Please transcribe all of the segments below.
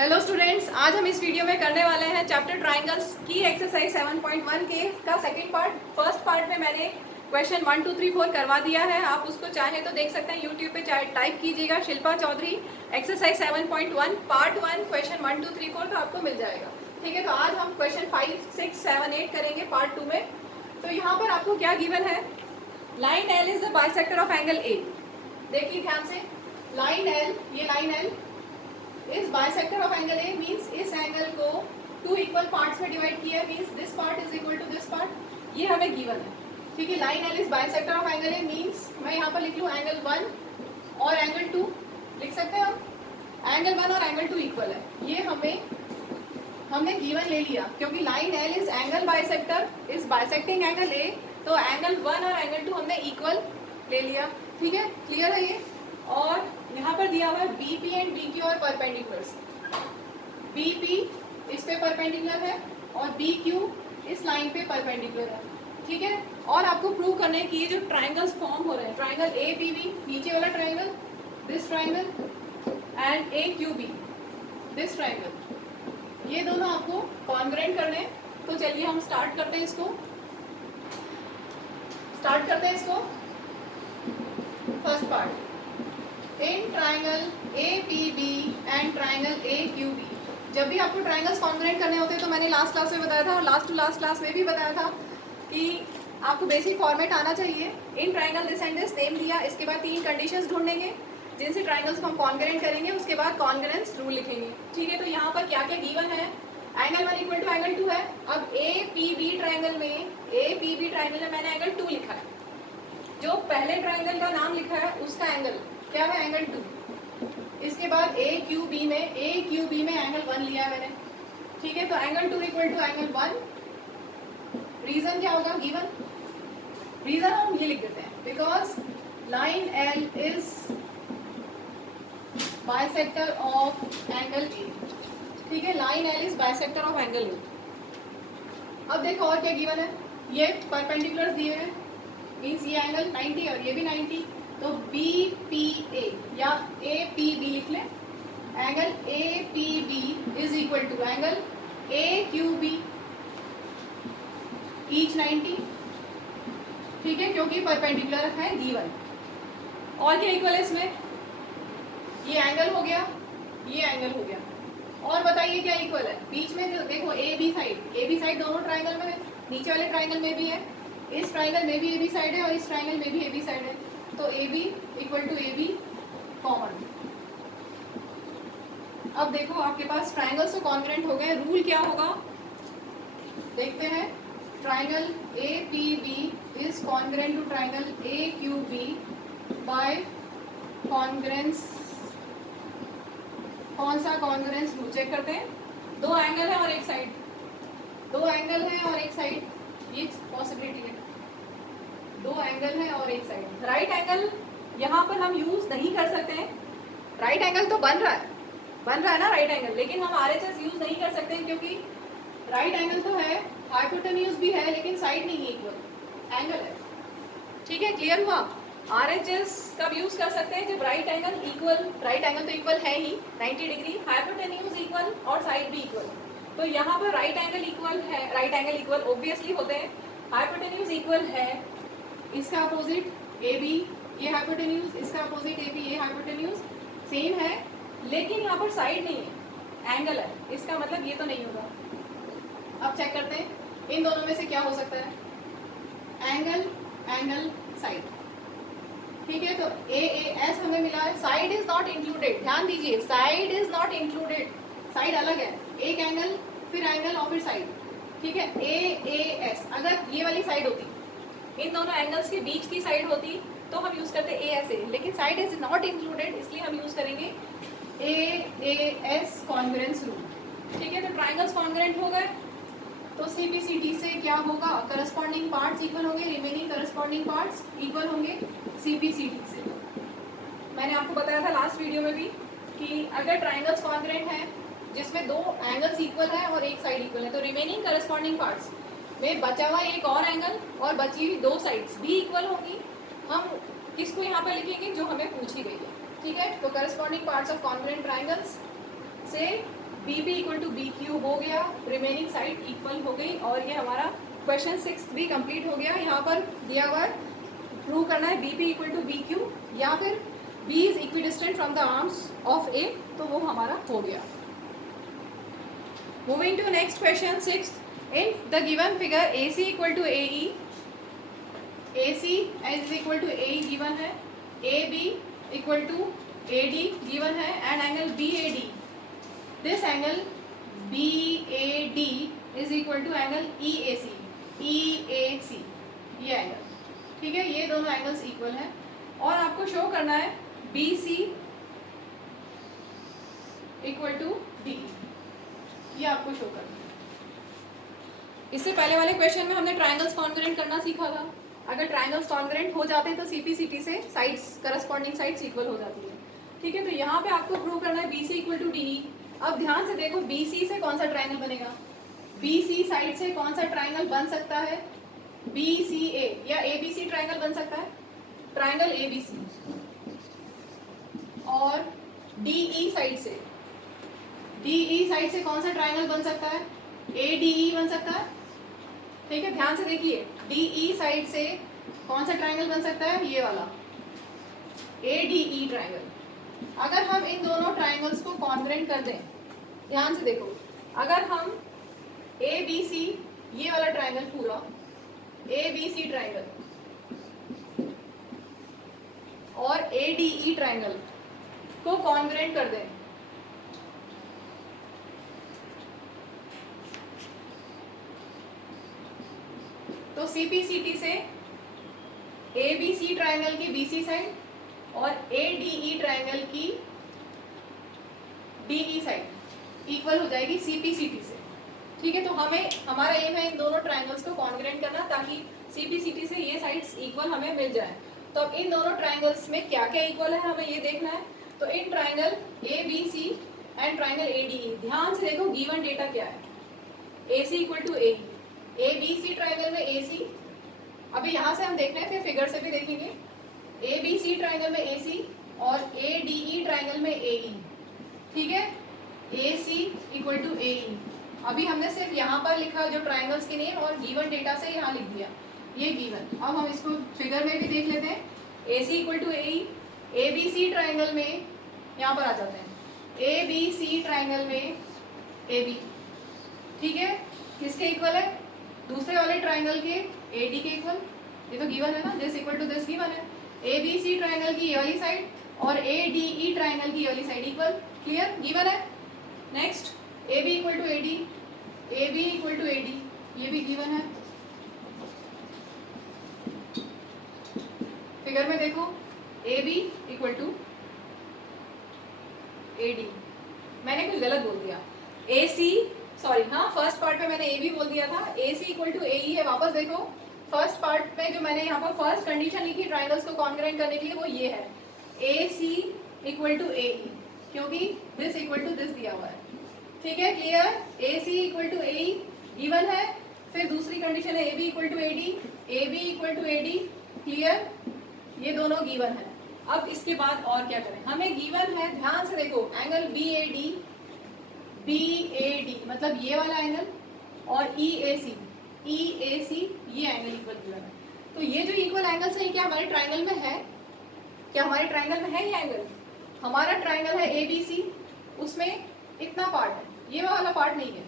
Hello students, आज हम इस वीडियो में करने वाले हैं चैप्टर ट्राइंगल्स की एक्सरसाइज 7.1 के का सेकंड पार्ट। फर्स्ट पार्ट में मैंने क्वेश्चन 1 2 3 4 करवा दिया है। आप उसको चाहे तो देख सकते हैं, यूट्यूब पे चाहे टाइप कीजिएगा Shilpa Chaudhary exercise 7.1 part 1 question 1 2 3 4 तो आपको मिल जाएगा। ठीक है, तो आज हम क्वेश्चन 5 6 7 8 करेंगे पार्ट 2 में। तो यहाँ पर आपको क्या गिवन है, line L is the bisector of angle A. देखिए ध्यान से, लाइन एल, ये लाइन एल इस bisector of angle A means इस एंगल को टू इक्वल पार्ट्स में डिवाइड किया है, means this part is equal to this part, ये हमें गिवन है। ठीक है, line L is bisector of angle A means मैं यहाँ पर लिख लूँ एंगल 1 और एंगल 2 लिख सकते हैं हम। एंगल 1 और एंगल 2 इक्वल है, ये हमने गिवन ले लिया क्योंकि line L is angle bisector is bisecting angle A, तो एंगल 1 और एंगल 2 हमने इक्वल ले लिया। ठीक है, क्लियर है ये। और यहाँ पर दिया हुआ है बीपी एंड बीक्यू और परपेंडिकुलर्स। बीपी इस पे परपेंडिकुलर है और बीक्यू इस लाइन पे परपेंडिकुलर है। ठीक है, और आपको प्रूव करना है कि ये जो ट्राइंगल्स फॉर्म हो रहे हैं, ट्राइंगल ए बी बी नीचे वाला triangle, this triangle and A Q B this triangle, ये दोनों आपको कॉन्ग्रुएंट करने हैं। तो चलिए हम स्टार्ट करते हैं इसको। First part, in triangle APB and triangle AQB, जब भी आपको ट्राइंगल्स कॉन्ग्रुएंट करने होते हैं तो मैंने लास्ट क्लास में बताया था और लास्ट टू लास्ट क्लास में भी बताया था कि आपको बेसिक फॉर्मेट आना चाहिए। In triangle this and this name दिया, इसके बाद 3 कंडीशंस ढूंढेंगे जिनसे ट्राइंगल्स को हम कॉन्ग्रुएंट करेंगे, उसके बाद कॉन्ग्रुएंस रूल लिखेंगे। ठीक है, तो यहाँ पर क्या क्या गिवन है, एंगल 1 इक्वल टू एंगल 2 है। अब APB ट्राइंगल में मैंने एंगल 2 लिखा है, जो पहले ट्राइंगल का नाम लिखा है उसका एंगल क्या है, एंगल 2। इसके बाद AQB में एंगल 1 लिया है मैंने। ठीक है, तो angle 2 equal to angle 1। Reason क्या होगा गिवन, रीजन हम ये लिख देते हैं, because line L is bisector of angle A। ठीक है, line L is bisector of angle A। अब देखो और क्या गिवन है, ये परपेंडिकुलर्स दिए हैं, मीन्स ये एंगल 90 और ये भी 90, तो BPA या APB लिख लें। Angle APB is equal to angle AQB each 90। ठीक है, क्योंकि परपेंडिकुलर है गिवन। और क्या इक्वल है इसमें, ये एंगल हो गया, ये एंगल हो गया। और बताइए क्या इक्वल है, बीच में जो देखो AB साइड दोनों ट्राइंगल में है, नीचे वाले ट्राइंगल में भी है, इस ट्राइंगल में भी AB साइड है और इस ट्राइंगल में भी AB साइड है, तो AB equal to AB common. अब देखो आपके पास ट्राइंगल्स तो कॉन्ग्रुएंट हो गए, रूल क्या होगा देखते हैं। Triangle APB is congruent to triangle AQB by congruence. कौन सा कॉन्ग्रुएंस रूल चेक करते हैं, 2 एंगल है और एक साइड, 2 एंगल है और एक साइड, ये पॉसिबिलिटी है, 2 एंगल है और एक साइड। राइट एंगल यहाँ पर हम यूज नहीं कर सकते हैं, राइट एंगल तो बन रहा है ना राइट एंगल, लेकिन हम RHS यूज नहीं कर सकते हैं क्योंकि राइट एंगल तो है, हाइपोटेन्यूज भी है, लेकिन साइड नहीं है, इक्वल एंगल है। ठीक है, क्लियर हुआ। RHS कब यूज कर सकते हैं, जब राइट एंगल तो इक्वल है ही 90 डिग्री, हाइपोटेन्यूज इक्वल और साइड भी इक्वल। तो यहाँ पर राइट एंगल इक्वल है, राइट एंगल इक्वल ऑब्वियसली होते हैं, हाइपोटेन्यूज इक्वल है, इसका अपोजिट AB ये हाइपोटेन्यूज, इसका अपोजिट AB ये हाइपोटेन्यूज सेम है, लेकिन यहाँ पर साइड नहीं है, एंगल है, इसका मतलब ये तो नहीं होगा। अब चेक करते हैं इन दोनों में से क्या हो सकता है, एंगल साइड। ठीक है, तो AAS हमें मिला है, साइड इज नॉट इंक्लूडेड, ध्यान दीजिए side is not included, side अलग है, एक एंगल फिर एंगल और फिर साइड। ठीक है, AAS अगर ये वाली साइड होती, इन दोनों एंगल्स के बीच की साइड होती तो हम यूज करते ASA, लेकिन साइड इज नॉट इंक्लूडेड इसलिए हम यूज करेंगे AAS कॉन्ग्रुएंस रूल। ठीक है, तो ट्राइंगल्स कॉन्ग्रुएंट हो गए, तो CPCT से क्या होगा, करस्पॉन्डिंग पार्ट्स इक्वल होंगे, रिमेनिंग करस्पॉन्डिंग पार्ट्स इक्वल होंगे CPCT से। मैंने आपको बताया था लास्ट वीडियो में भी कि अगर ट्राइंगल्स कॉन्ग्रुएंट है जिसमें 2 एंगल्स इक्वल है और एक साइड इक्वल है, तो रिमेनिंग करस्पॉन्डिंग पार्ट्स में बचा हुआ एक और एंगल और बची हुई 2 साइड्स भी इक्वल होंगी। हम किसको यहाँ पर लिखेंगे, जो हमें पूछी गई है। ठीक है, तो corresponding parts of congruent triangles से B P equal to B Q हो गया, रिमेनिंग साइड इक्वल हो गई, और ये हमारा क्वेश्चन 6 भी कंप्लीट हो गया। यहाँ पर दिया हुआ है प्रूव करना है B P equal to B Q या फिर B is equidistant from the arms of A, तो वो हमारा हो गया। Moving to next question 6, in the given figure A C equal to A E, A C is equal to A E given है, A B equal to A D given है, and angle B A D, this angle B A D is equal to angle E A C, E A सी, ये angle, ठीक है, ये दोनों angles equal हैं, और आपको शो करना है B C equal to D, ये आपको शो करना है। इससे पहले वाले क्वेश्चन में हमने ट्रायंगल्स कॉन्ग्रुएंट करना सीखा था। अगर ट्रायंगल्स कॉन्ग्रुएंट हो जाते हैं तो सीपीसीटी से साइड्स, करस्पॉन्डिंग साइड्स इक्वल हो जाती है, ठीक है। तो यहाँ पे आपको प्रूव करना है B C equal to D E. अब ध्यान से देखो बी सी से कौन सा ट्रायंगल बनेगा, बी सी साइड से कौन सा ट्रायंगल बन सकता है, बी सी ए या ए बी सी ट्रायंगल बन सकता है, ट्रायंगल ए बी सी, और डी ई साइड से, डी ई साइड से कौन सा ट्रायंगल बन सकता है, ए डी ई बन सकता है, ठीक है। ध्यान से देखिए डी ई साइड से कौन सा ट्रायंगल बन सकता है, ये वाला ए डी ई ट्रायंगल। अगर हम इन दोनों ट्रायंगल्स को कॉन्ग्रुएंट कर दें, ध्यान से देखो, अगर हम ए बी सी, ये वाला ट्रायंगल पूरा ए बी सी ट्रायंगल और ए डी ई ट्रायंगल को कॉन्ग्रुएंट कर दें, तो सीपीसीटी से ए बी सी ट्रायंगल की बी सी साइड और ए डी ई ट्रायंगल की डी ई साइड इक्वल हो जाएगी सीपीसीटी से, ठीक है। तो हमें, हमारा एम है इन दोनों ट्रायंगल्स को कॉन्ग्रुएंट करना ताकि सीपीसीटी से ये साइड्स इक्वल हमें मिल जाए। तो अब इन दोनों ट्रायंगल्स में क्या क्या इक्वल है हमें ये देखना है। तो in triangle A B C and triangle A D E, ध्यान से देखो गिवन डेटा क्या है, A C equal to A, A B C triangle में ए सी, अभी यहाँ से हम देख रहे हैं, फिर फिगर से भी देखेंगे, ए बी सी ट्रायंगल में ए सी और ए डी ई ट्रायंगल में ए ई, ठीक है, A C equal to A ई। अभी हमने सिर्फ यहाँ पर लिखा जो ट्रायंगल्स के नेम और गिवन डेटा से यहाँ लिख दिया, ये गिवन। अब हम इसको फिगर में भी देख लेते हैं, A C equal to A E, A B C triangle में यहाँ पर आ जाते हैं, ए बी सी ट्रायंगल में ए बी, ठीक है, किसके इक्वल है, दूसरे वाले ट्रायंगल के ए डी के इक्वल, ये तो गिवन है ना, this equal to this given है, ए बी सी ट्रायंगल की ये वाली साइड और ए डी ई ट्रायंगल की ये वाली साइड इक्वल, क्लियर, गिवन है। Next A B equal to A D, A B equal to A D, ये भी गिवन है। फिगर में देखो A B equal to A D, मैंने कुछ गलत बोल दिया, ए सी, सॉरी, हाँ फर्स्ट पार्ट में मैंने ए बी बोल दिया था, ए सी इक्वल टू ए ई है। वापस देखो फर्स्ट पार्ट में जो मैंने यहाँ पर फर्स्ट कंडीशन लिखी ट्रायंगल्स को कॉन्ग्रुएंट करने के लिए, वो ये है, A C equal to A ई, क्योंकि दिस इक्वल टू दिस दिया हुआ है, ठीक है, clear. A C equal to A E given है, फिर दूसरी कंडीशन है A B equal to A D, A B equal to A D, clear, ये दोनों गिवन है। अब इसके बाद और क्या करें, हमें गिवन है, ध्यान से देखो, angle B A D, B A D मतलब ये वाला एंगल, और ई ए सी, ई ए सी, ये एंगल इक्वल गिवन है। तो ये जो इक्वल एंगल्स है क्या हमारे ट्रायंगल में है, क्या हमारे ट्रायंगल में है ये एंगल, हमारा ट्रायंगल है ए बी सी, उसमें इतना पार्ट है, ये वाला पार्ट नहीं है,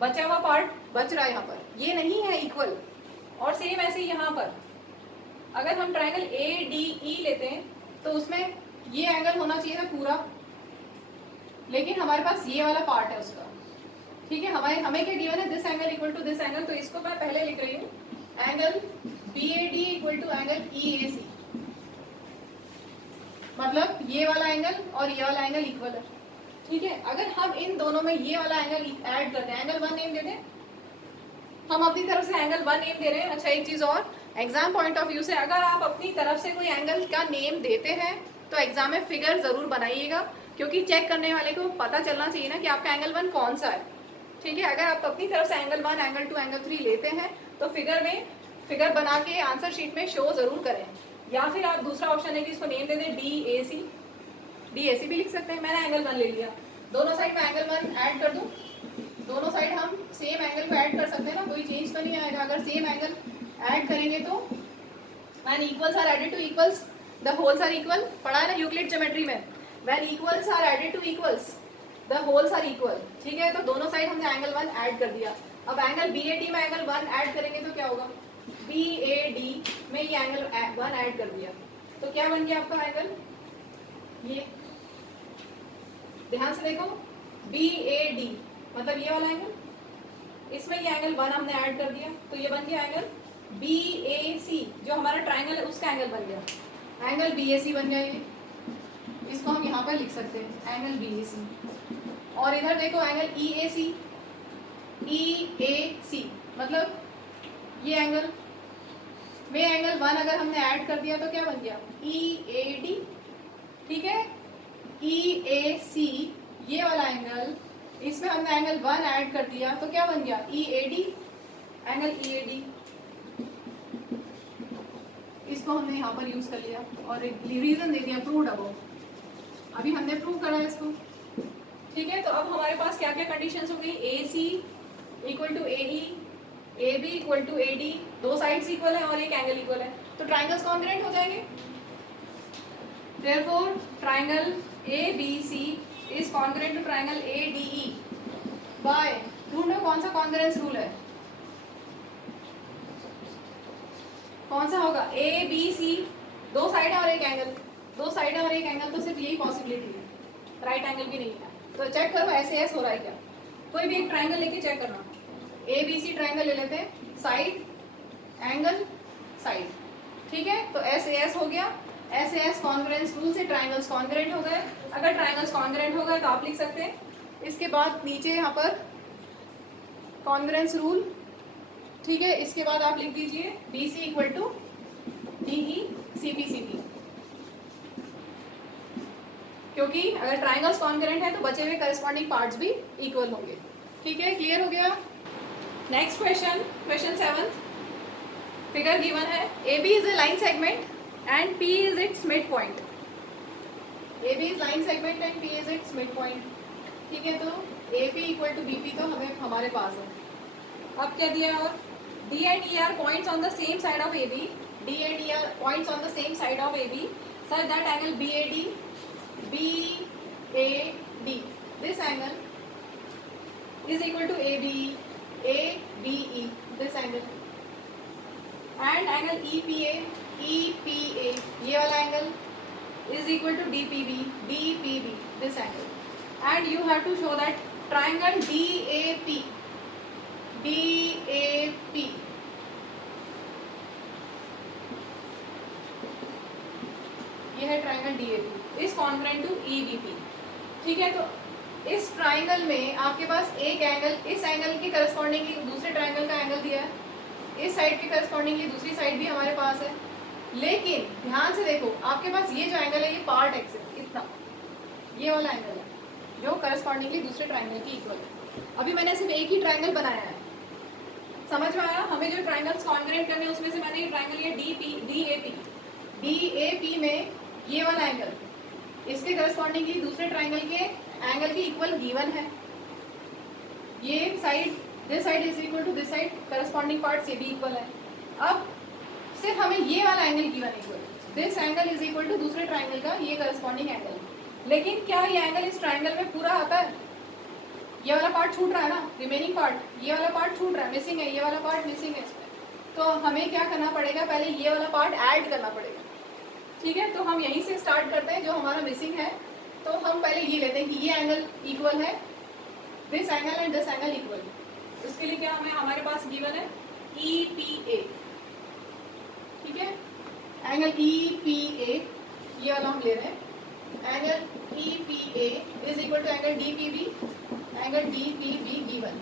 बचा हुआ पार्ट बच रहा है यहाँ पर, ये नहीं है इक्वल। और सेम ऐसे ही यहाँ पर अगर हम ट्रायंगल ए डी ई लेते हैं तो उसमें ये एंगल होना चाहिए था पूरा, लेकिन हमारे पास ये वाला पार्ट है उसका, ठीक है। हमें क्या गिवन है, this angle equal to this angle, तो इसको मैं पहले लिख रही हूँ, angle B A D equal to angle E A C, मतलब ये वाला एंगल और ये वाला एंगल इक्वल है, ठीक है। अगर हम इन दोनों में ये वाला एंगल ऐड करते हैं, एंगल वन नेम देते हैं, हम अपनी तरफ से एंगल वन नेम दे रहे हैं। अच्छा एक चीज़ और, एग्जाम पॉइंट ऑफ व्यू से अगर आप अपनी तरफ से कोई एंगल का नेम देते हैं तो एग्जाम में फिगर ज़रूर बनाइएगा, क्योंकि चेक करने वाले को पता चलना चाहिए ना कि आपका एंगल वन कौन सा है, ठीक है। अगर आप अपनी तरफ से angle one, angle two, angle three लेते हैं तो फिगर बना के आंसर शीट में शो ज़रूर करें, या फिर आप दूसरा ऑप्शन है कि इसको नेम दे दें D A C, D A सी भी लिख सकते हैं, मैंने एंगल वन ले लिया, दोनों साइड में एंगल 1 ऐड कर दूं, दोनों साइड हम सेम एंगल को ऐड कर सकते हैं ना, कोई चेंज तो नहीं आएगा। अगर सेम एंगल ऐड करेंगे तो when equals are added to equals the wholes are equal, पढ़ा है ना यूक्लिड ज्योमेट्री में, when equals are added to equals the wholes are equal. ठीक है, तो दोनों साइड हमने एंगल 1 ऐड कर दिया। अब एंगल BAD में एंगल 1 ऐड करेंगे तो क्या होगा, BAD में ये एंगल 1 ऐड कर दिया तो क्या बन गया आपका एंगल, ये ध्यान से देखो, BAD मतलब ये वाला एंगल, इसमें ये एंगल 1 हमने ऐड कर दिया तो ये बन गया एंगल BAC, जो हमारा ट्राइंगल है उसका एंगल बन गया, एंगल BAC बन गया ये। इसको हम यहाँ पर लिख सकते हैं एंगल BAC। और इधर देखो एंगल EAC, EAC मतलब ये एंगल में एंगल 1 अगर हमने ऐड कर दिया तो क्या बन गया, EAD। ठीक है, EAC ये वाला एंगल, इसमें हमने एंगल 1 ऐड कर दिया तो क्या बन गया, EAD, एंगल EAD। इसको हमने यहाँ पर यूज कर लिया और एक रीजन दे दिया, प्रूव्ड अबव। अभी हमने प्रूव करा इसको। ठीक है, तो अब हमारे पास क्या क्या कंडीशंस हो गई, AC equal to AE, AB equal to AD, दो साइड्स इक्वल है और एक एंगल इक्वल है तो ट्राइंगल्स कॉन्ग्रुएंट हो जाएंगे। Therefore triangle ABC is congruent to triangle ADE by, ढूंढो कौन सा कॉन्ग्रुएंस रूल है, कौन सा होगा, ABC, दो साइड है और एक एंगल, दो साइड है और एक एंगल, तो सिर्फ यही पॉसिबिलिटी है, राइट एंगल भी नहीं है। तो चेक करो SAS हो रहा है क्या, कोई भी एक ट्राइंगल लेके चेक करना। ABC ट्राइंगल ले लेते हैं, साइड एंगल साइड। ठीक है, तो SAS हो गया, SAS कॉन्ग्रुएंस रूल से ट्राइंगल्स कॉन्ग्रुएंट हो गए। अगर ट्राइंगल्स कॉन्ग्रुएंट हो गए तो आप लिख सकते हैं इसके बाद नीचे यहाँ पर कॉन्ग्रुएंस रूल। ठीक है, इसके बाद आप लिख दीजिए BC equal to DE CP CP, क्योंकि अगर ट्राइंगल्स कॉन्ग्रुएंट है तो बचे हुए करस्पॉन्डिंग पार्ट्स भी इक्वल होंगे। ठीक है, क्लियर हो गया। Next question, question 7, figure given है, AB is a line segment and P is it's mid point. AB is line segment and P is it's mid point. ठीक है, तो AP इक्वल टू BP तो हमारे पास है। अब क्या दिया, और D and E are points on the same side of AB, D and E are points on the same side of AB such that angle BAD, this angle is equal to ABE, ABE, this angle, and angle EPA, ये वाला angle is equal to DPB, this angle, and you have to show that triangle DAP, ये है triangle DAP is congruent to EBP। ठीक है, तो इस triangle में आपके पास एक एंगल, इस एंगल के करस्पॉन्डिंगली दूसरे ट्राइंगल का एंगल दिया है, इस साइड के करस्पॉन्डिंगली दूसरी साइड भी हमारे पास है। लेकिन ध्यान से देखो, आपके पास ये जो एंगल है ये पार्ट एक्स है, इतना ये वाला एंगल है जो करस्पॉन्डिंगली दूसरे ट्राइंगल की इक्वल है। अभी मैंने सिर्फ एक ही ट्राइंगल बनाया है, समझ में आया। हमें जो ट्राइंगल्स कॉन्ग्रुएंट करने हैं उसमें से मैंने ये ट्राइंगल ये DAP में ये वाला एंगल इसके करस्पॉन्डिंगली दूसरे ट्राइंगल के एंगल की इक्वल गिवन है। ये side, this side is equal to this side, corresponding part से भी इक्वल है। अब सिर्फ हमें ये वाला angle given equal, this angle is equal to दूसरे ट्राइंगल का ये करस्पॉन्डिंग एंगल। लेकिन क्या ये एंगल इस ट्राइंगल में पूरा आता है, ये वाला पार्ट छूट रहा है ना, रिमेनिंग पार्ट, ये वाला पार्ट छूट रहा है, मिसिंग है, ये वाला पार्ट मिसिंग है इसमें। तो हमें क्या करना पड़ेगा, पहले ये वाला पार्ट ऐड करना पड़ेगा। ठीक है, तो हम यहीं से स्टार्ट करते हैं, जो हमारा मिसिंग है तो हम पहले ये लेते हैं कि ये एंगल इक्वल है, this angle and this angle equal. उसके लिए क्या हमारे पास गिवन है EPA। ठीक है, एंगल EPA ये वाला हम ले रहे हैं, angle EPA is equal to angle DPB, angle DPB given.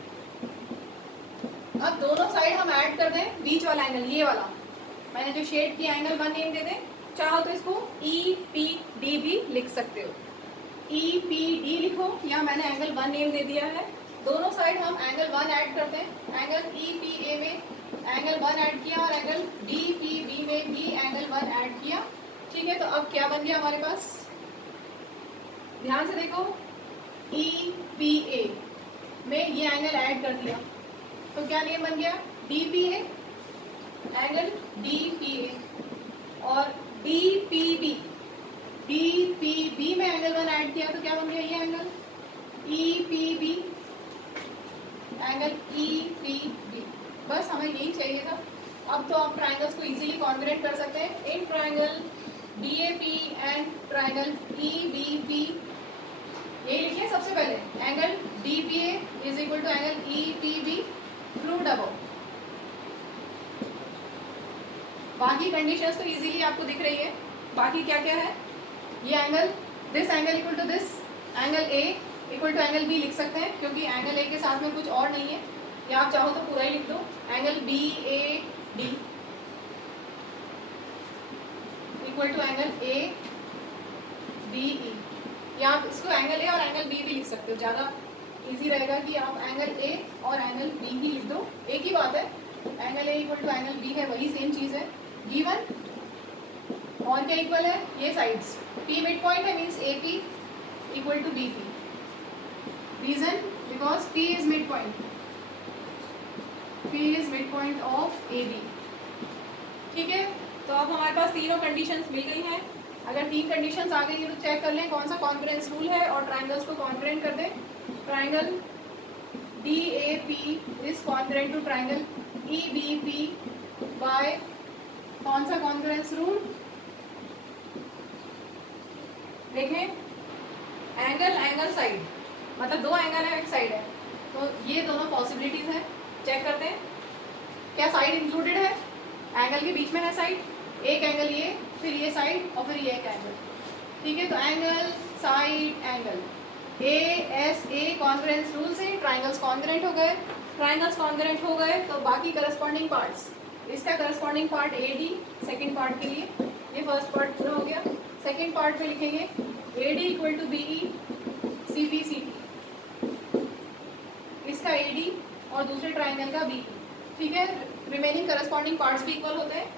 अब दोनों साइड हम ऐड कर दें, बीच वाला एंगल ये वाला मैंने जो शेड किया एंगल 1 नेम दे दें, चाहो तो इसको EPD भी लिख सकते हो, EPD लिखो, या मैंने एंगल 1 नेम दे दिया है। दोनों साइड हम एंगल 1 ऐड करते हैं, एंगल EPA में एंगल 1 ऐड किया और एंगल DPB में भी एंगल 1 ऐड किया। ठीक है, तो अब क्या बन गया हमारे पास, ध्यान से देखो, ई पी ए में ये एंगल ऐड कर दिया तो क्या नेम बन गया, D P A, angle D P A. और डी पी बी में एंगल 1 ऐड किया तो क्या बन गया, ये angle E P B, angle E P B. बस हमें यही चाहिए था। अब तो आप ट्राइंगल्स को इजीली कॉन्ग्रुएंट कर सकते हैं। In triangle D A P and triangle E B P, ये लिखिए सबसे पहले, angle D P A is equal to angle E P B, proved above. बाकी कंडीशंस तो इजीली आपको दिख रही है। बाकी क्या क्या है, ये angle, this angle equal to this angle A equal to angle B लिख सकते हैं, क्योंकि एंगल ए के साथ में कुछ और नहीं है, या आप चाहो तो पूरा ही लिख दो, angle B A D equal to angle A B E, या आप इसको एंगल ए और एंगल बी भी लिख सकते हो। ज़्यादा इजी रहेगा कि आप एंगल ए और एंगल बी ही लिख दो, एक ही बात है। Angle A equal to angle B है, वही सेम चीज़ है, गिवन। और क्या इक्वल है, ये साइड्स, पी मिड पॉइंट है, means A P equal to B P. Reason, because P is mid point, P is mid point of A B. ठीक है, तो अब हमारे पास तीनों कंडीशंस मिल गई हैं। अगर 3 कंडीशंस आ गई है तो चेक कर लें कौन सा कॉन्ग्रुएंस रूल है और ट्राइंगल्स को कॉन्ग्रुएंट कर दें। Triangle D A P is congruent to triangle E B P by कौन सा कॉन्ग्रुएंस रूल, देखें, एंगल एंगल साइड, मतलब 2 एंगल है, एक साइड है, तो ये दोनों पॉसिबिलिटीज है। चेक करते हैं क्या साइड इंक्लूडेड है, एंगल के बीच में है साइड, एक एंगल ये, फिर ये साइड और फिर ये एक एंगल। ठीक है, तो angle side angle A S A congruence rule से ट्राइंगल्स कॉन्ग्रुएंट हो गए। ट्राइंगल्स कॉन्ग्रुएंट हो गए तो बाकी करस्पॉन्डिंग पार्ट्स, इसका corresponding part A D second part के लिए, ये फर्स्ट पार्ट पूरा हो गया। सेकेंड पार्ट में लिखेंगे A D equal to B E C P C T, इसका ए डी और दूसरे ट्राइंगल का बी। ठीक है, रिमेनिंग करस्पॉन्डिंग पार्ट्स भी इक्वल होते हैं।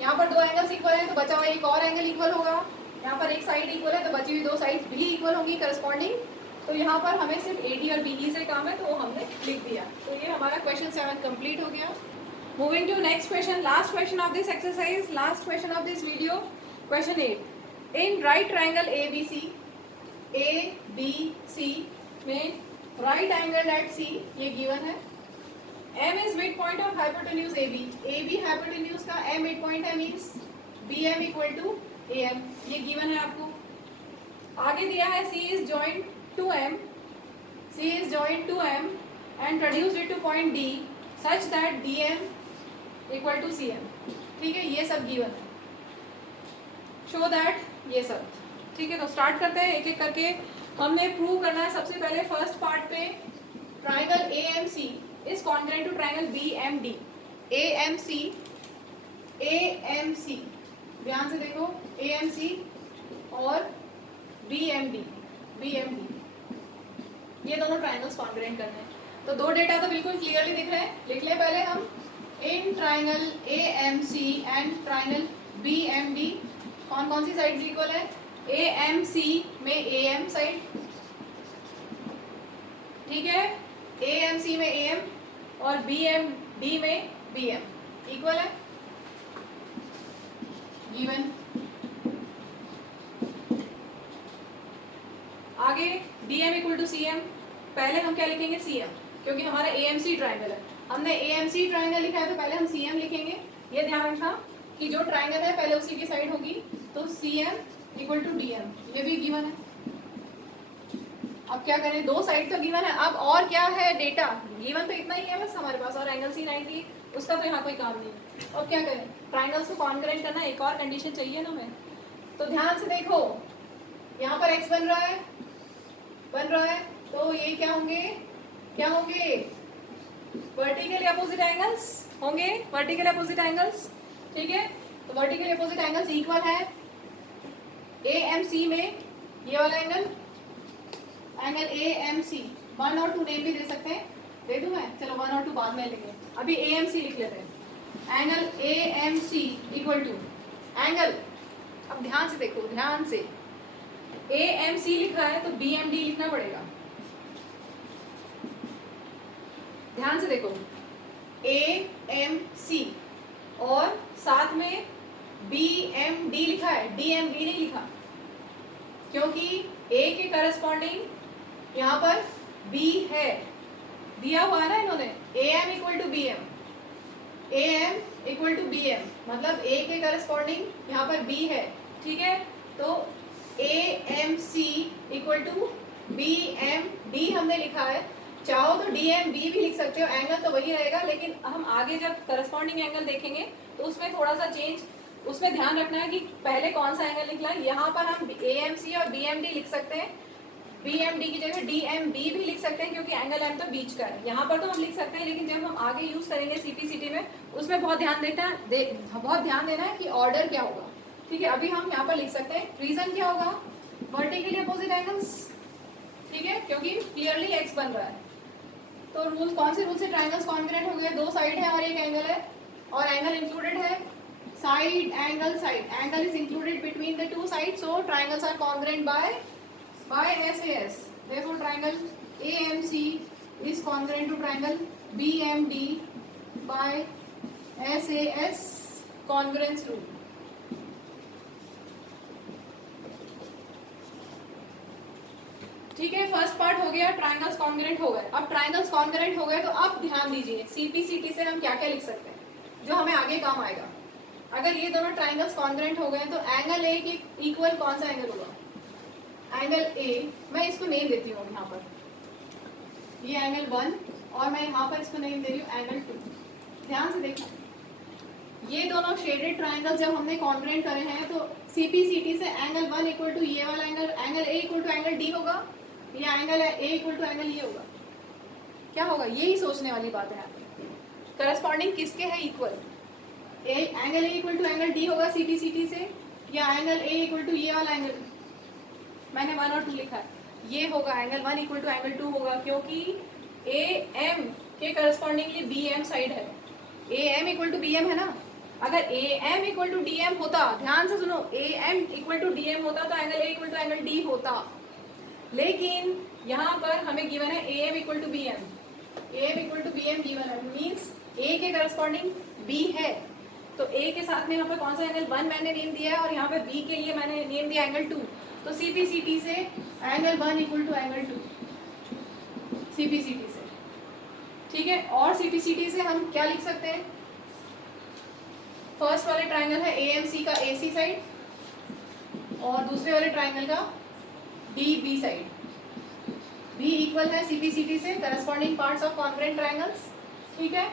यहाँ पर 2 एंगल्स इक्वल है तो बचा हुआ एक और एंगल इक्वल होगा, यहाँ पर एक साइड इक्वल है तो बची हुई 2 साइड भी इक्वल होंगी करस्पॉन्डिंग। तो यहाँ पर हमें सिर्फ ए डी और बी ई से काम है, तो वो हमने लिख दिया। तो ये हमारा क्वेश्चन 7 कंप्लीट हो गया। Moving to next question, last question of this exercise, last question of this video, question 8। In right triangle A B C में राइट एंगल एट सी, ये गिवन है। M is midpoint of hypotenuse AB hypotenuse का M midpoint है, means BM equal to AM, ये given है आपको। आगे दिया है C is joined to M and reduced it to point D such that DM equal to CM। ठीक है, ये सब गिवन है, शो दैट ये सब। ठीक है, तो स्टार्ट करते हैं एक एक करके। हमने प्रूव करना है सबसे पहले फर्स्ट पार्ट पे, triangle AMC is congruent to triangle BMD। AMC ध्यान से देखो, AMC और BMD ये दोनों ट्राइंगल्स कॉन्ग्रुएंट करने हैं। तो 2 डेटा तो बिल्कुल क्लियरली दिख रहे हैं, लिख ले पहले हम। In triangle AMC and triangle BMD कौन कौन सी साइड इक्वल है, AMC में AM साइड, ठीक है, AMC में AM और BMD में BM इक्वल है, गिवन। आगे DM इक्वल टू CM, पहले हम क्या लिखेंगे CM, क्योंकि हमारा AMC ट्राइंगल है। हमने AMC ट्राइंगल लिखा है तो पहले हम CM लिखेंगे। ये ध्यान रखना कि जो ट्राइंगल है पहले उसी की साइड होगी, तो CM इक्वल टू DM, ये भी गिवन है। अब क्या करें, 2 साइड तो गिवन है, अब और क्या है डेटा, गिवन तो इतना ही है बस हमारे पास, और एंगल C90 उसका तो यहाँ कोई काम नहीं है। अब क्या करें, ट्राइंगल्स को कॉन्करेंट करना, एक और कंडीशन चाहिए ना हमें। तो ध्यान से देखो, यहाँ पर x बन रहा है तो ये क्या होंगे वर्टिकली अपोजिट एंगल्स होंगे, वर्टिकली अपोजिट एंगल्स। ठीक है, तो वर्टिकली अपोजिट एंगल्स इक्वल है AMC में ये वाला एंगल AMC, 1 और 2 नेम भी दे सकते हैं, दे दूं मैं, चलो 1 और 2 बाद में लेंगे, अभी AMC लिख लेते हैं। Angle AMC equal to angle, अब ध्यान से देखो, ध्यान से, AMC लिखा है तो BMD लिखना पड़ेगा। ध्यान से देखो, AMC और साथ में BMD लिखा है, DMB नहीं लिखा, क्योंकि A के करस्पॉन्डिंग यहाँ पर B है, दिया हुआ है ना इन्होंने, AM equal to BM, AM equal to BM, मतलब A के करस्पॉन्डिंग यहाँ पर B है, ठीक है। तो AMC इक्वल टू BMD हमने लिखा है, चाहो तो DMB भी लिख सकते हो, एंगल तो वही रहेगा, लेकिन हम आगे जब करस्पॉन्डिंग एंगल देखेंगे तो उसमें थोड़ा सा चेंज, उसमें ध्यान रखना है कि पहले कौन सा एंगल निकला। यहाँ पर हम AMC और BMD लिख सकते हैं, BMD की जगह DMB भी लिख सकते हैं, क्योंकि एंगल M तो बीच का है। यहाँ पर तो हम लिख सकते हैं, लेकिन जब हम आगे यूज करेंगे CPCT में, उसमें बहुत ध्यान देना है कि ऑर्डर क्या होगा, ठीक है। अभी हम यहाँ पर लिख सकते हैं, रीजन क्या होगा, वर्टिकली अपोजिट एंगल्स, ठीक है, क्योंकि क्लियरली एक्स बन रहा है। तो रूल, कौन से रूल से ट्राइंगल्स कॉन्ग्रुएंट हो गए, दो साइड है और एक एंगल है, और एंगल इंक्लूडेड है, side angle, angle is included between the two side, so triangles are congruent by SAS, therefore triangle AMC is congruent to triangle BMD by SAS congruence rule. ठीक है, first part हो गया, triangles congruent हो गए। अब triangles congruent हो गए तो अब ध्यान दीजिए, CPCT से हम क्या क्या लिख सकते हैं जो हमें आगे काम आएगा। अगर ये दोनों ट्राइंगल्स कॉन्ग्रुएंट हो गए तो एंगल A के इक्वल कौन सा एंगल होगा, एंगल A, मैं इसको नेम देती हूँ यहाँ पर, ये एंगल 1, और मैं यहाँ पर इसको नेम दे रही हूँ एंगल 2। ध्यान से देखो, ये दोनों शेडेड ट्राइंगल जब हमने कॉन्ग्रुएंट करे हैं तो CPCT से एंगल 1 इक्वल टू ये वाला angle, angle A equal to angle D होगा, या angle A equal to angle ये होगा, क्या होगा, यही सोचने वाली बात है यहाँ पे। करस्पॉन्डिंग किसके है equal, angle A equal to angle D होगा CPCT से, या एंगल A इक्वल टू ये वाला एंगल, मैंने 1 और 2 लिखा है, ये होगा एंगल 1 इक्वल टू एंगल 2 होगा, क्योंकि AM के करस्पॉन्डिंगली BM साइड है, AM इक्वल टू BM है ना। अगर AM इक्वल टू DM होता, ध्यान से सुनो, AM इक्वल टू DM होता तो angle A equal to angle D होता, लेकिन यहाँ पर हमें गिवन है AM equal to BM, AM equal to BM given है, मीन्स A के करस्पॉन्डिंग B है, तो A के साथ में यहाँ पर कौन सा एंगल 1 मैंने नेम दिया है, और यहाँ पर B के लिए मैंने नेम दिया एंगल 2, तो CPCT से angle 1 equal to angle 2, CPCT से, ठीक है। और CPCT से हम क्या लिख सकते हैं, फर्स्ट वाले ट्राइंगल है AMC का AC साइड, और दूसरे वाले ट्राइंगल का DB साइड, B इक्वल है CPCT से corresponding parts of congruent triangles, ठीक है।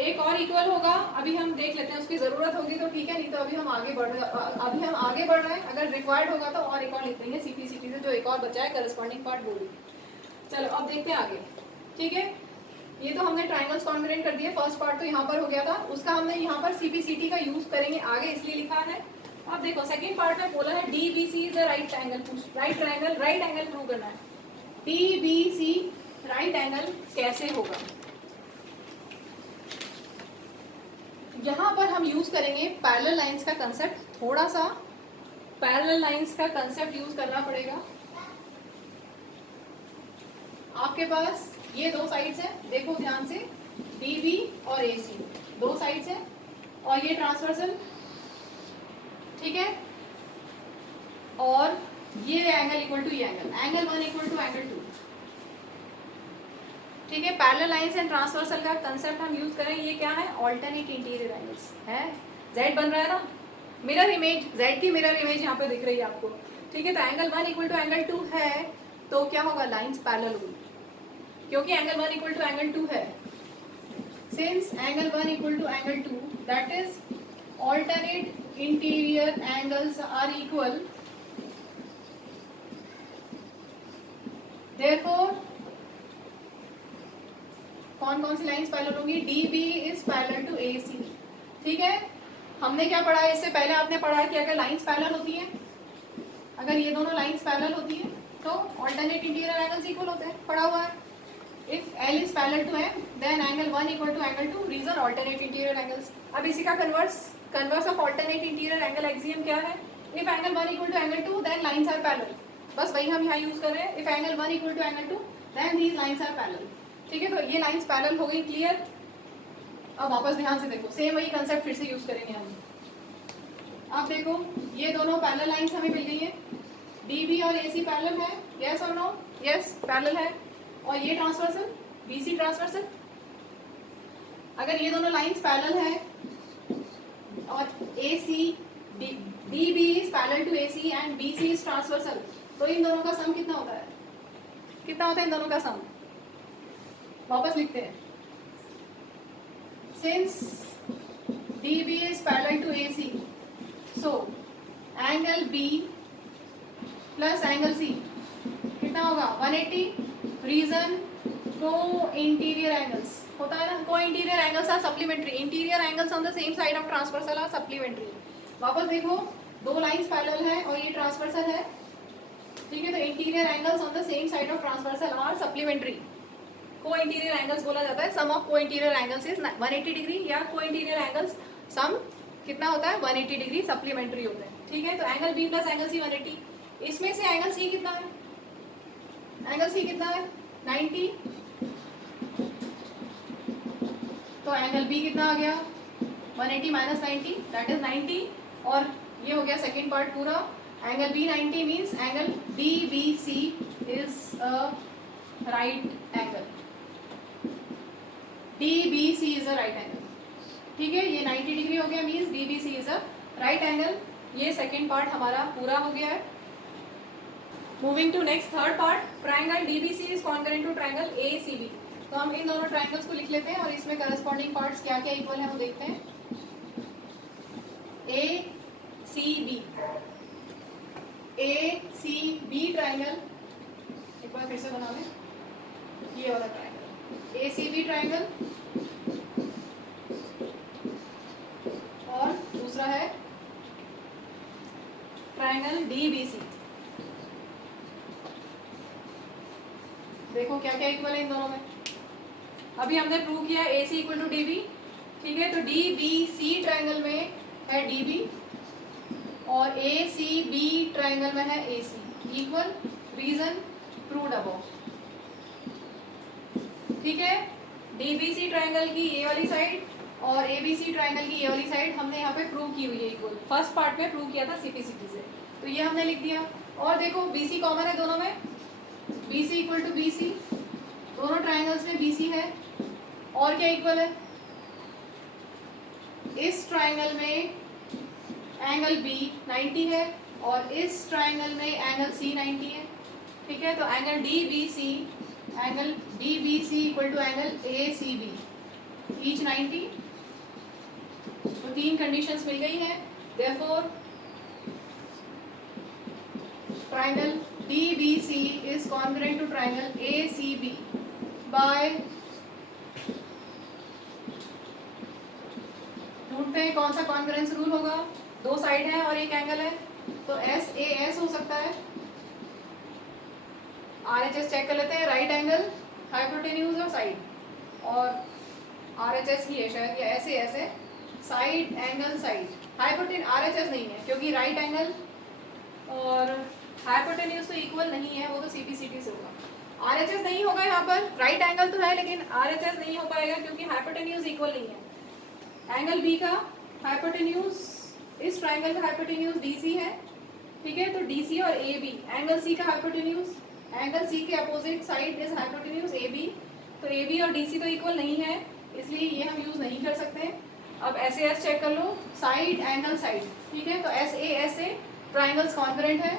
एक और इक्वल होगा, अभी हम देख लेते हैं, उसकी जरूरत होगी तो ठीक है, नहीं तो अभी हम आगे बढ़ रहे हैं, अगर रिक्वायर्ड होगा तो और एक और लिख देंगे CPCT से, जो एक और बचा है करस्पॉन्डिंग पार्ट वो भी। चलो अब देखते हैं आगे, ठीक है। ये तो हमने ट्राइंगल्स कॉन्ग्रुएंट कर दिए, फर्स्ट पार्ट तो यहाँ पर हो गया था, उसका हमने यहाँ पर CPCT का यूज करेंगे आगे, इसलिए लिखा है। अब देखो सेकेंड पार्ट में बोला है DBC is a right angle prove करना है। DBC राइट एंगल कैसे होगा, यहाँ पर हम यूज करेंगे पैरेलल लाइंस का कंसेप्ट, थोड़ा सा पैरेलल लाइंस का कंसेप्ट यूज करना पड़ेगा। आपके पास ये दो साइड्स है, देखो ध्यान से, DB और AC दो साइड्स है, और ये ट्रांसवर्सल, ठीक है, और ये एंगल इक्वल टू ये एंगल 1 इक्वल टू एंगल 2, ठीक है। पैरेलल लाइंस एंड ट्रांसवर्सल का कंसेप्ट हम यूज करें, ये क्या है, ऑल्टरनेट इंटीरियर एंगल्स है, Z बन रहा है ना, मिरर इमेज, Z की मिरर इमेज यहाँ पे दिख रही है आपको, ठीक है। तो एंगल 1 इक्वल टू एंगल 2 है, तो क्या होगा, लाइंस पैरेलल होगी, क्योंकि एंगल 1 इक्वल टू एंगल 2 है। Since angle 1 equal to angle 2, that is alternate interior angles are equal, therefore कौन कौन सी लाइंस पैरेलल होंगी, DB is parallel to AC, ठीक है। हमने क्या पढ़ा है इससे पहले, आपने पढ़ा है कि अगर लाइंस पैरेलल होती हैं, अगर ये दोनों लाइंस पैरेलल होती हैं तो ऑल्टरनेट इंटीरियर एंगल्स इक्वल होते हैं, पढ़ा हुआ है। If L is parallel to M, then angle 1 equal to angle 2, reason alternate interior angles. अब इसी का converse of alternate interior angle axiom क्या है, if angle 1 equal to angle 2 then lines are parallel, बस वही हम यहाँ यूज कर रहे हैं। If angle 1 equal to angle 2 then these lines are parallel, ठीक है, तो ये लाइंस पैरेलल हो गई, क्लियर। अब वापस ध्यान से देखो, सेम वही कंसेप्ट फिर से यूज करेंगे हम। अब देखो ये दोनों पैरेलल लाइंस हमें मिल गई है, DB और AC पैरेलल है, यस और नो? यस पैरेलल है। और ये ट्रांसवर्सल, BC ट्रांसवर्सल। अगर ये दोनों लाइंस पैरेलल है और DB is parallel to AC and BC is transversal, तो इन दोनों का सम कितना होता है? कितना होता है इन दोनों का सम? वापस लिखते हैं। Since DB is parallel to AC, so angle B plus angle C कितना होगा? 180. रीजन को इंटीरियर एंगल्स होता है ना, co interior angles are supplementary, interior angles on the same side of transversal are supplementary. वापस देखो, दो लाइंस पैरेलल है और ये ट्रांसवर्सल है, ठीक है, तो interior angles on the same side of transversal are supplementary. Co interior angles बोला जाता है, sum of co interior angles is 180 degree, या को इंटीरियर एंगल्स सम कितना होता है? 180 डिग्री सप्लीमेंट्री होते हैं, ठीक है। तो angle B plus angle C 180, इसमें से एंगल C कितना है? एंगल C कितना है? 90। तो एंगल B कितना आ गया? 180 माइनस 90 दैट इज 90। और ये हो गया सेकेंड पार्ट पूरा। Angle B 90 means angle DBC is a right angle, DBC is a right angle, ठीक है। ये 90 डिग्री हो गया means DBC is a right angle. ये सेकेंड पार्ट हमारा पूरा हो गया है। Moving to next third part, triangle DBC is congruent to triangle ACB। तो हम इन दोनों ट्राइंगल्स को लिख लेते हैं और इसमें करस्पॉन्डिंग पार्ट्स क्या क्या इक्वल है वो देखते हैं। ACB, ACB ट्राइंगल, एक बार फिर से बना लें, ये वाला ट्राइंगल ACB ट्राइंगल, और दूसरा है ट्राइंगल DBC। देखो क्या क्या इक्वल है इन दोनों में। अभी हमने प्रूव किया AC इक्वल टू DB, ठीक है। तो DBC ट्राइंगल में है DB और ACB ट्राइंगल में है AC equal, reason proved above, ठीक है। DBC ट्राइंगल की ये वाली साइड और ABC ट्राइंगल की ये वाली साइड हमने यहाँ पे प्रूव की हुई है इक्वल, फर्स्ट पार्ट में प्रूव किया था CPCT से, तो ये हमने लिख दिया। और देखो BC कॉमन है दोनों में, BC इक्वल टू BC, दोनों ट्राइंगल्स में BC है। और क्या इक्वल है? इस ट्राइंगल में एंगल B 90 है और इस ट्राइंगल में एंगल C 90 है, ठीक है। तो angle DBC equal to angle ACB each 90। तो तीन कंडीशंस मिल गई हैं, therefore triangle DBC is congruent to triangle ACB by, ढूंढते हैं कौन सा कॉन्ग्रुएंस रूल होगा। दो साइड है और एक एंगल है, तो SAS हो सकता है। RHS चेक कर लेते हैं, राइट एंगल हाइपोटेन्यूज और साइड, और RHS ही है शायद, या ऐसे साइड एंगल साइड, RHS नहीं है क्योंकि राइट एंगल और हाइपोटेन्यूज तो इक्वल नहीं है, वो तो CPCT से होगा। RHS नहीं होगा यहाँ पर, राइट एंगल तो है लेकिन RHS नहीं हो पाएगा क्योंकि हाइपोटेन्यूज इक्वल नहीं है। एंगल B का हाइपोटेन्यूज, इस ट्राइंगल का हाइपोटेन्यूज DC है, ठीक है। तो DC और AB, एंगल C का हाइपोटेन्यूज, एंगल C के opposite side is hypotenuse AB, तो AB और DC तो इक्वल नहीं है, इसलिए ये हम यूज नहीं कर सकते। अब SAS चेक कर लो, साइड एंगल साइड, ठीक है। तो SAS से ट्राइंगल्स कॉन्करेंट है।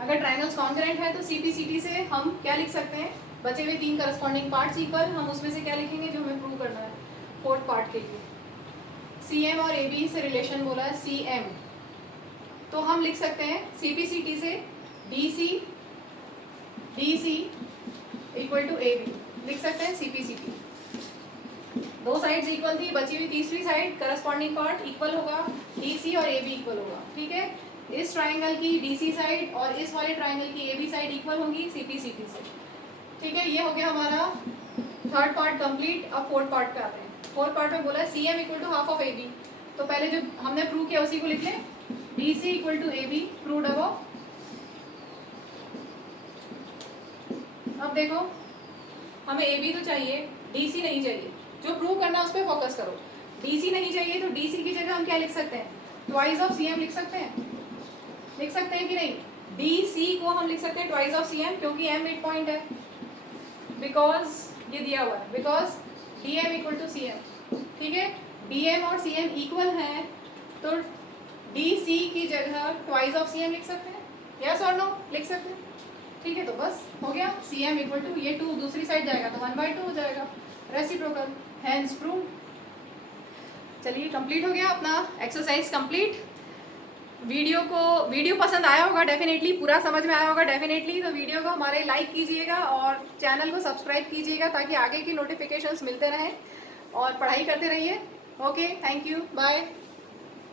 अगर ट्राइंगल्स कॉन्करेंट है तो CPCT से हम क्या लिख सकते हैं? बचे हुए तीन करस्पॉन्डिंग पार्ट्स इक्वल, हम उसमें से क्या लिखेंगे जो हमें प्रूव करना है फोर्थ पार्ट के लिए। CM और AB से रिलेशन बोला है CM, तो हम लिख सकते हैं CPCT से DC इक्वल टू AB लिख सकते हैं CPCT। दो साइड्स इक्वल थी, बची हुई तीसरी साइड करस्पॉन्डिंग पार्ट इक्वल होगा, DC और AB इक्वल होगा, ठीक है। इस ट्राइंगल की DC साइड और इस वाले ट्राइंगल की AB साइड इक्वल होंगी CPCT से, ठीक है। ये हो गया हमारा थर्ड पार्ट कंप्लीट। अब फोर्थ पार्ट पे आते हैं। फोर्थ पार्ट में बोला है CM equal to half of AB, तो पहले जो हमने प्रूव किया उसी को लिख लें, DC equal to AB proved above. अब देखो हमें ए बी तो चाहिए, डी सी नहीं चाहिए। जो प्रूव करना है उस पर फोकस करो। डी सी नहीं चाहिए तो डी सी की जगह हम क्या लिख सकते हैं, ट्वाइस ऑफ सी एम लिख सकते हैं, लिख सकते हैं कि नहीं। डी सी को हम लिख सकते हैं ट्वाइस ऑफ सी एम, क्योंकि एम मिड पॉइंट है, बिकॉज ये दिया हुआ है, because D M equal to C M. ठीक है, डी एम और सी एम इक्वल हैं तो डी सी की जगह ट्वाइस ऑफ सी एम लिख सकते हैं, यस और नो लिख सकते हैं। ठीक है, तो बस हो गया, सी एम इक्वल टू ये 2 दूसरी साइड जाएगा तो 1/2 हो जाएगा, रेसिप्रोकल, हैंस प्रूव। चलिए कंप्लीट हो गया अपना एक्सरसाइज कंप्लीट। वीडियो पसंद आया होगा डेफिनेटली, पूरा समझ में आया होगा डेफिनेटली, तो वीडियो को हमारे लाइक कीजिएगा और चैनल को सब्सक्राइब कीजिएगा ताकि आगे की नोटिफिकेशंस मिलते रहें और पढ़ाई करते रहिए। Okay, thank you, bye.